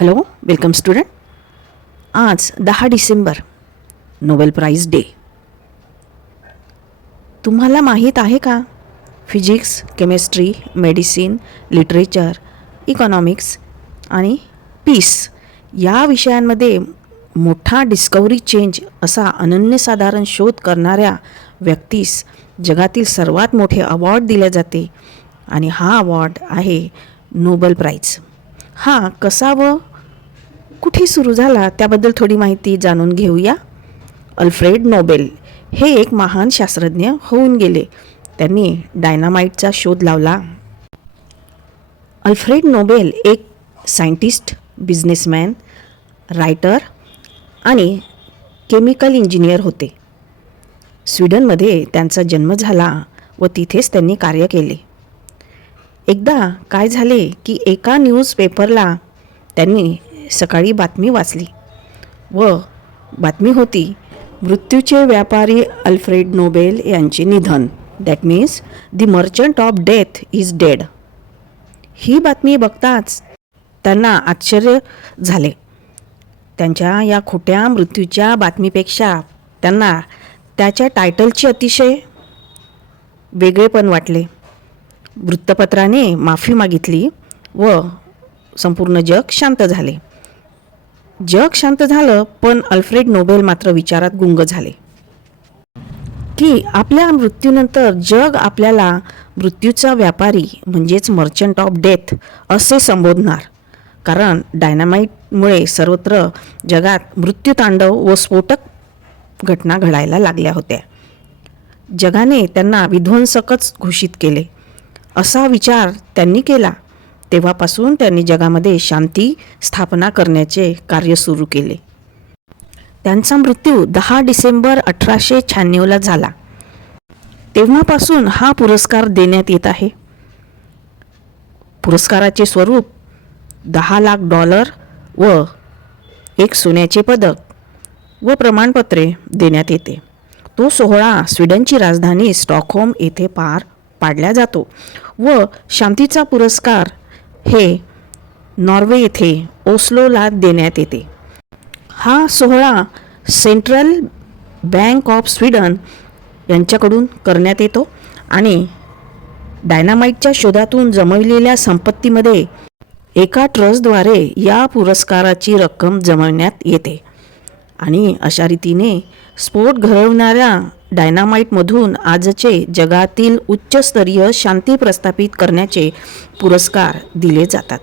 Hello, welcome student. आज 10 December Nobel price day. तुम्हाला माहीत आहे का, physics, chemistry, medicine, literature, economics आणि पीस या विषयांमध्ये मोठा डिस्कवरी चेंज असा अनन्यसाधारण शोध करणाऱ्या व्यक्तीस जगातील सर्वात मोठे अवॉर्ड दिले जाते आणि हा अवॉर्ड आहे नोबेल प्राइज. हा कसा व कुठे सुरू झाला त्याबद्दल थोडी माहिती जाणून घेऊया. अल्फ्रेड नोबेल हे एक महान शास्त्रज्ञ होऊन गेले. त्यांनी डायनामाइटचा शोध लावला. अल्फ्रेड नोबेल एक सायंटिस्ट, बिझनेसमॅन, रायटर आणि केमिकल इंजिनियर होते. स्वीडनमध्ये त्यांचा जन्म झाला व तिथेच त्यांनी कार्य केले. एकदा काय झाले की एका न्यूजपेपरला त्यांनी सकाळी बातमी वाचली व बातमी होती, मृत्यूचे व्यापारी अल्फ्रेड नोबेल यांचे निधन. That means the merchant of death is dead. ही बातमी बघताच त्यांना आश्चर्य झाले. त्यांच्या या खोट्या मृत्यूच्या बातमीपेक्षा त्यांना त्याच्या टायटलचे अतिशय वेगळेपण वाटले. वृत्तपत्राने माफी मागितली व संपूर्ण जग शांत झाले. जग शांत झालं, पण अल्फ्रेड नोबेल मात्र विचारात गुंग झाले की आपल्या मृत्यूनंतर जग आपल्याला मृत्यूचा व्यापारी म्हणजेच मर्चंट ऑफ डेथ असे संबोधणार, कारण डायनामाइटमुळे सर्वत्र जगात मृत्यूतांडव व स्फोटक घटना घडायला लागल्या होत्या. जगाने त्यांना विध्वंसकच घोषित केले असा विचार त्यांनी केला. तेव्हापासून त्यांनी जगामध्ये शांती स्थापना करण्याचे कार्य सुरू केले. त्यांचा मृत्यू 10 डिसेंबर 1896 झाला. तेव्हापासून हा पुरस्कार देण्यात येत आहे. पुरस्काराचे स्वरूप $10,00,000 व एक सोन्याचे पदक व प्रमाणपत्रे देण्यात येते. तो सोहळा स्वीडनची राजधानी स्टॉकहोम येथे पार पाडला जातो व शांतीचा पुरस्कार हे नॉर्वे येथे ओस्लोला देण्यात येते. हा सोहळा सेंट्रल बँक ऑफ स्वीडन यांच्याकडून करण्यात येतो आणि डायनामाइटच्या शोधातून जमविलेल्या संपत्तीमध्ये एका ट्रस्टद्वारे या पुरस्काराची रक्कम जमवण्यात येते आणि अशा रीतीने स्फोट घडवणाऱ्या डायनामाइटमधून आजचे जगातील उच्चस्तरीय शांती प्रस्थापित करण्याचे पुरस्कार दिले जातात.